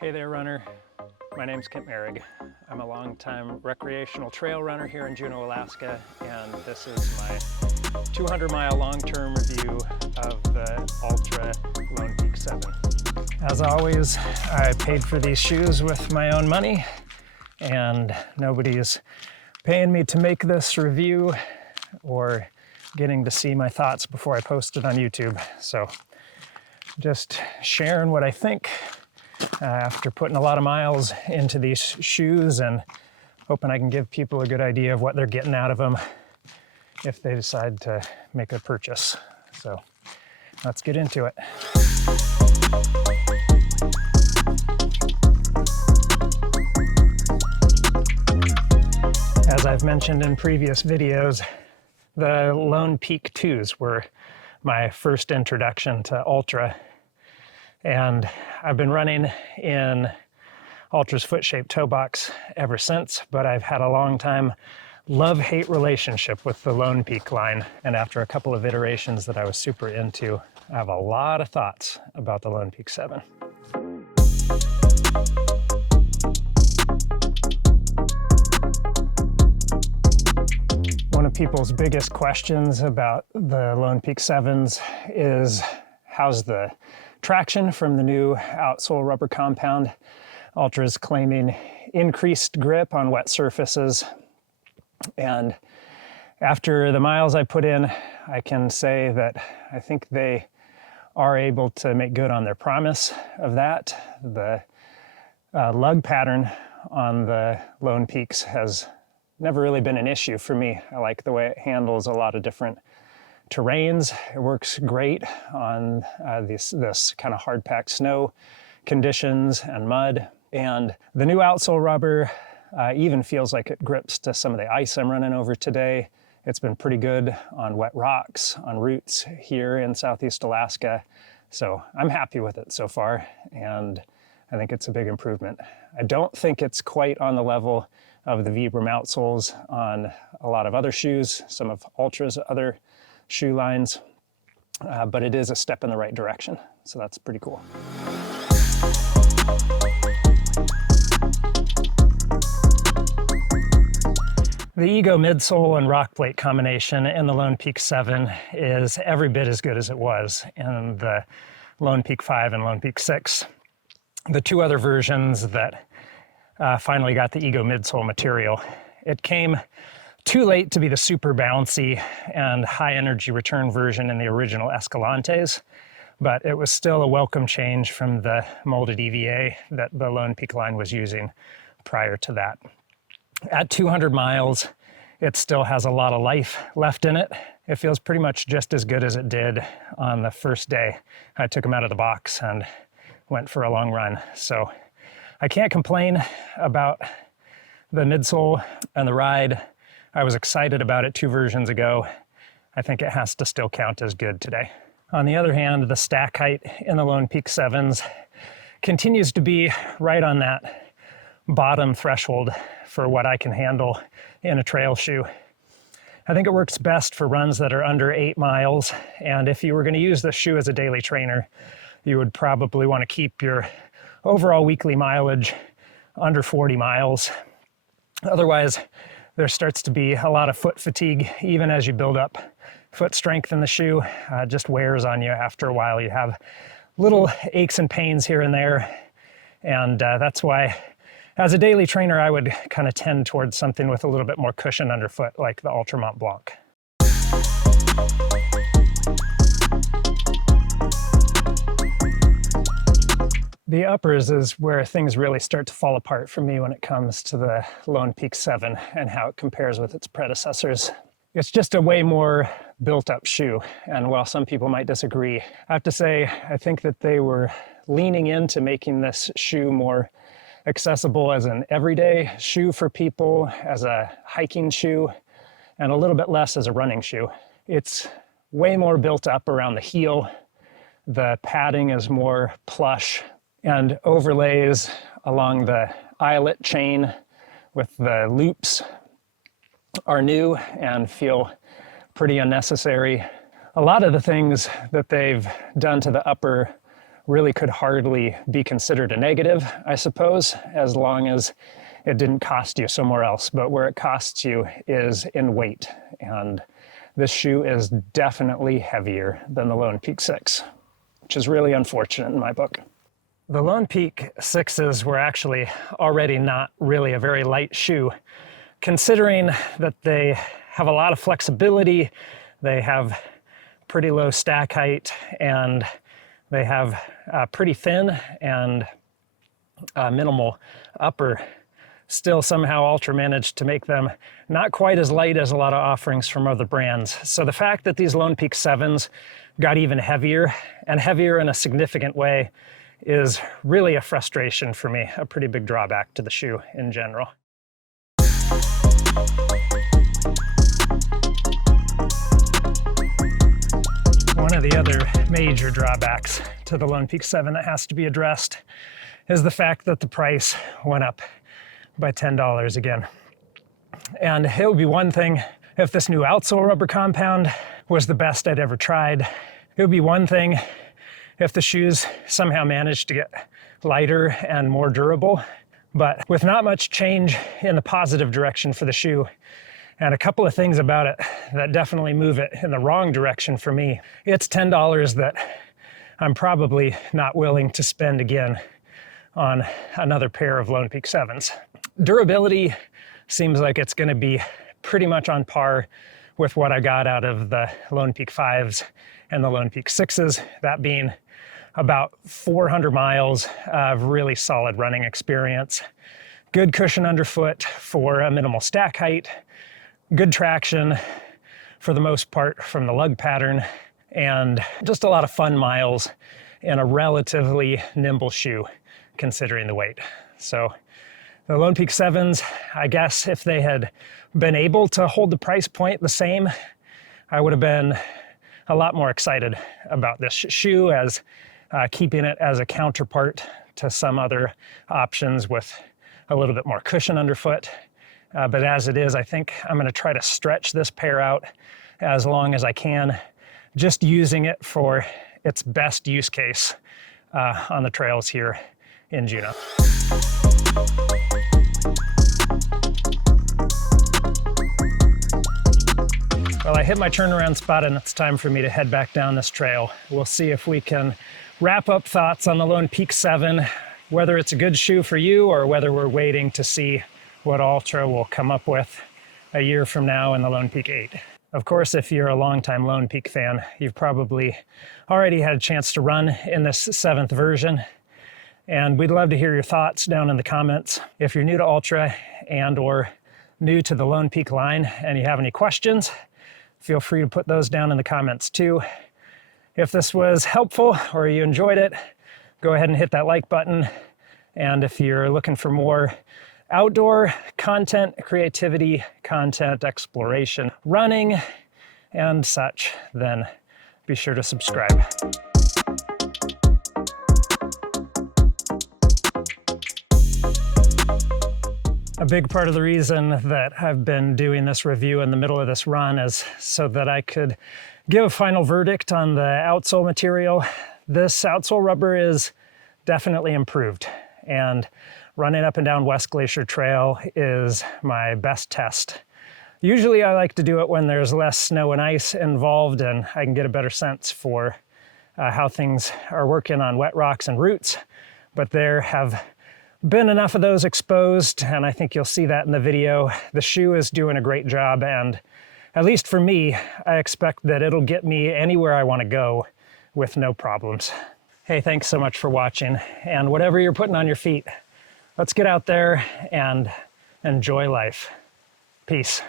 Hey there, runner. My name's Kent Merrig. I'm a longtime recreational trail runner here in Juneau, Alaska, and this is my 200-mile long-term review of the Altra Lone Peak 7. As always, I paid for these shoes with my own money, and nobody's paying me to make this review or getting to see my thoughts before I post it on YouTube. So just sharing what I think after putting a lot of miles into these shoes and hoping I can give people a good idea of what they're getting out of them if they decide to make a purchase. So let's get into it. As I've mentioned in previous videos, the Lone Peak 2s were my first introduction to Altra. And I've been running in Altra's foot-shaped toe box ever since, but I've had a long time love-hate relationship with the Lone Peak line. And after a couple of iterations that I was super into, I have a lot of thoughts about the Lone Peak 7. One of people's biggest questions about the Lone Peak 7s is how's the traction from the new OUTSOLE rubber compound. Altra's claiming increased grip on wet surfaces. And after the miles I put in, I can say that I think they are able to make good on their promise of that. The lug pattern on the Lone Peaks has never really been an issue for me. I like the way it handles a lot of different terrains. It works great on this kind of hard-packed snow conditions and mud. And the new outsole rubber even feels like it grips to some of the ice I'm running over today. It's been pretty good on wet rocks, on roots here in Southeast Alaska. So I'm happy with it so far, and I think it's a big improvement. I don't think it's quite on the level of the Vibram outsoles on a lot of other shoes, some of Altra's other shoe lines, but it is a step in the right direction, so that's pretty cool. The Ego midsole and rock plate combination in the Lone Peak 7 is every bit as good as it was in the Lone Peak 5 and Lone Peak 6. The two other versions that finally got the Ego midsole material. It came too late to be the super bouncy and high energy return version in the original Escalantes, but it was still a welcome change from the molded EVA that the Lone Peak line was using prior to that. At 200 miles, it still has a lot of life left in it. It feels pretty much just as good as it did on the first day. I took them out of the box and went for a long run. So I can't complain about the midsole and the ride. I was excited about it 2 versions ago. I think it has to still count as good today. On the other hand, the stack height in the Lone Peak 7s continues to be right on that bottom threshold for what I can handle in a trail shoe. I think it works best for runs that are under 8 miles, and if you were going to use this shoe as a daily trainer, you would probably want to keep your overall weekly mileage under 40 miles. Otherwise, there starts to be a lot of foot fatigue, even as you build up foot strength in the shoe. It just wears on you after a while. You have little aches and pains here and there. And that's why, as a daily trainer, I would kind of tend towards something with a little bit more cushion underfoot, like the Altra Mont Blanc. The uppers is where things really start to fall apart for me when it comes to the Lone Peak 7 and how it compares with its predecessors. It's just a way more built-up shoe, and while some people might disagree, I have to say I think that they were leaning into making this shoe more accessible as an everyday shoe for people, as a hiking shoe, and a little bit less as a running shoe. It's way more built up around the heel. The padding is more plush, and overlays along the eyelet chain with the loops are new and feel pretty unnecessary. A lot of the things that they've done to the upper really could hardly be considered a negative, I suppose, as long as it didn't cost you somewhere else. But where it costs you is in weight. And this shoe is definitely heavier than the Lone Peak 6, which is really unfortunate in my book. The Lone Peak 6s were actually already not really a very light shoe, considering that they have a lot of flexibility, they have pretty low stack height, and they have pretty thin and minimal upper. Still, somehow Altra managed to make them not quite as light as a lot of offerings from other brands. So the fact that these Lone Peak 7s got even heavier, and heavier in a significant way, is really a frustration for me, a pretty big drawback to the shoe in general. One of the other major drawbacks to the Lone Peak 7 that has to be addressed is the fact that the price went up by $10 again. And it would be one thing if this new outsole rubber compound was the best I'd ever tried. It would be one thing if the shoes somehow managed to get lighter and more durable. But with not much change in the positive direction for the shoe, and a couple of things about it that definitely move it in the wrong direction for me, it's $10 that I'm probably not willing to spend again on another pair of Lone Peak 7s. Durability seems like it's going to be pretty much on par with what I got out of the Lone Peak 5s and the Lone Peak 6s, that being about 400 miles of really solid running experience, good cushion underfoot for a minimal stack height, good traction for the most part from the lug pattern, and just a lot of fun miles in a relatively nimble shoe considering the weight. So the Lone Peak 7s, I guess if they had been able to hold the price point the same, I would have been a lot more excited about this shoe, as keeping it as a counterpart to some other options with a little bit more cushion underfoot. But as it is, I think I'm going to try to stretch this pair out as long as I can, just using it for its best use case on the trails here in Juneau. Well, I hit my turnaround spot and it's time for me to head back down this trail. We'll see if we can wrap up thoughts on the Lone Peak 7, whether it's a good shoe for you or whether we're waiting to see what Altra will come up with a year from now in the Lone Peak 8. Of course, if you're a longtime Lone Peak fan, you've probably already had a chance to run in this 7th version. And we'd love to hear your thoughts down in the comments. If you're new to Altra and or new to the Lone Peak line and you have any questions, feel free to put those down in the comments too. If this was helpful or you enjoyed it, go ahead and hit that like button. And if you're looking for more outdoor content, creativity, content, exploration, running, and such, then be sure to subscribe. A big part of the reason that I've been doing this review in the middle of this run is so that I could give a final verdict on the outsole material. This outsole rubber is definitely improved, and running up and down West Glacier Trail is my best test. Usually I like to do it when there's less snow and ice involved and I can get a better sense for how things are working on wet rocks and roots, but there have been enough of those exposed, and I think you'll see that in the video. The shoe is doing a great job, and at least for me, I expect that it'll get me anywhere I want to go with no problems. Hey, thanks so much for watching, and whatever you're putting on your feet, let's get out there and enjoy life. Peace.